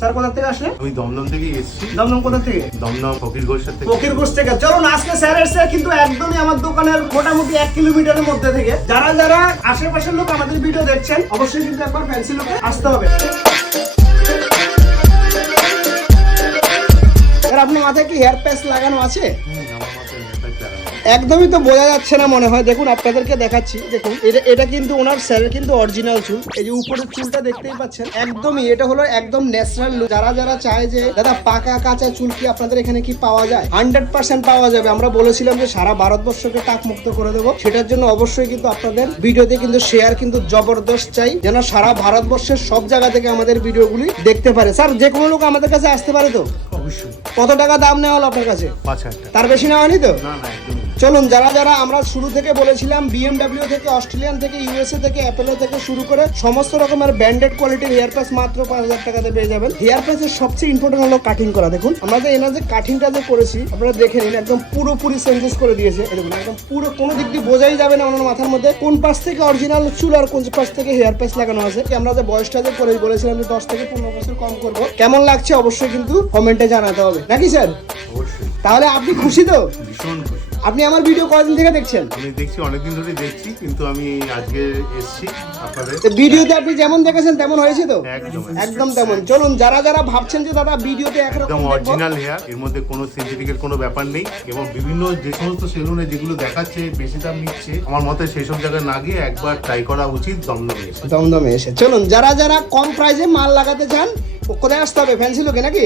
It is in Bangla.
স্যার কোথা থেকে আসলে? আমি দমদম থেকে এসেছি। দমদম কোথা থেকে? দমদম ফকিরগঞ্জ থেকে। ফকিরগঞ্জ থেকে। চলুন আজকে স্যার এসে কিন্তু একদমই আমার দোকানের মোটামুটি 1 কিলোমিটারের মধ্যে থেকে। যারা যারা আশেপাশের লোক আমাদের ভিডিও দেখছেন অবশ্যই কিন্তু একবার ফ্যান্সি লুকে আসতে হবে। স্যার আপনার মাথায় কি হেয়ার প্যাচ লাগানো আছে? আমার মাথায় নেপাল লাগানো। একদমই তো বোঝা যাচ্ছে না মনে হয়। দেখুন আপনাদেরকে দেখাচ্ছি, দেখুন এটা কিন্তু ওনার স্যারের কিন্তু অরিজিনাল চুল। এই যে উপরের চুলটা দেখতেই পাচ্ছেন, একদমই এটা হলো একদম ন্যাচারাল লুক। যারা যারা চায় যে দাদা পাকা কাঁচা চুল কি আপনাদের এখানে কি পাওয়া যায়, 100% পাওয়া যাবে। আমরা বলেছিলাম যে সারা ভারতবর্ষকে টাক মুক্ত করে দেবো, সেটার জন্য অবশ্যই কিন্তু আপনাদের ভিডিওতে কিন্তু শেয়ার কিন্তু জবরদস্ত চাই, যেন সারা ভারতবর্ষের সব জায়গা থেকে আমাদের ভিডিওগুলি দেখতে পারে। স্যার যে কোনো লোক আমাদের কাছে আসতে পারে তো? অবশ্যই। কত টাকা দাম নেওয়া হলো আপনার কাছে? 5,000 টাকা। তার বেশি নেওয়া হয়নি তো? না না, একদমই না। চলুন যারা যারা আমরা শুরু থেকে বলেছিলাম BMW থেকে, অস্ট্রেলিয়ান থেকে, ইউএসএ থেকে, অ্যাপেলো থেকে শুরু করে সমস্ত রকমের ব্র্যান্ডেড কোয়ালিটির হেয়ার প্যাচ মাত্র 5,000 টাকাতে পেয়ে যাবেন। হেয়ার প্যাচের সবচেয়ে ইম্পর্টেন্ট হলো কাটিং করা। দেখুন আমরা যে এনার যে কাটিংটা যে করেছি আপনারা দেখে নিন, একদম পুরোপুরি চেঞ্জেস করে দিয়েছে। দেখুন একদম পুরো কোনো দিক দিয়ে বোঝাই যাবে না ওনার মাথার মধ্যে কোন পাশ থেকে অরিজিনাল চুল আর কোন পাশ থেকে হেয়ার প্যাচ লাগানো আছে। আমরা যে বয়সটা যে করে বলেছিলাম যে 10 থেকে 15 বছর কম করবো, কেমন লাগছে অবশ্যই কিন্তু কমেন্টে জানাতে হবে, নাকি স্যার? অবশ্যই। তাহলে আপনি খুশি তো? ভীষণ খুশি। আপনি আমার ভিডিও কয়দিন থেকে দেখছেন? আমি দেখছি, অনেকদিন ধরে দেখছি, কিন্তু আমি আজকে এসেছি আপনাদের। ভিডিওতে আপনি যেমন দেখেছেন তেমন হয়েছে তো? একদম একদম তেমন। চলুন যারা যারা ভাবছেন যে দাদা ভিডিওতে একদম একরকম অরিজিনাল হেয়ার, এর মধ্যে কোনো সিনথেটিকের কোনো ব্যাপার নেই। এবং বিভিন্ন যে সমস্ত সেলুনে যেগুলো দেখাচ্ছে বেশি দাম নিচ্ছে, আমার মতে সেই সব জায়গায় না গিয়ে একবার ট্রাই করা উচিত দমদমে এসে। দমদমে এসে। চলুন যারা যারা কম প্রাইসে মাল লাগাতে চান কোথায় আসতে হবে? ফ্যান্সি লুকে, নাকি?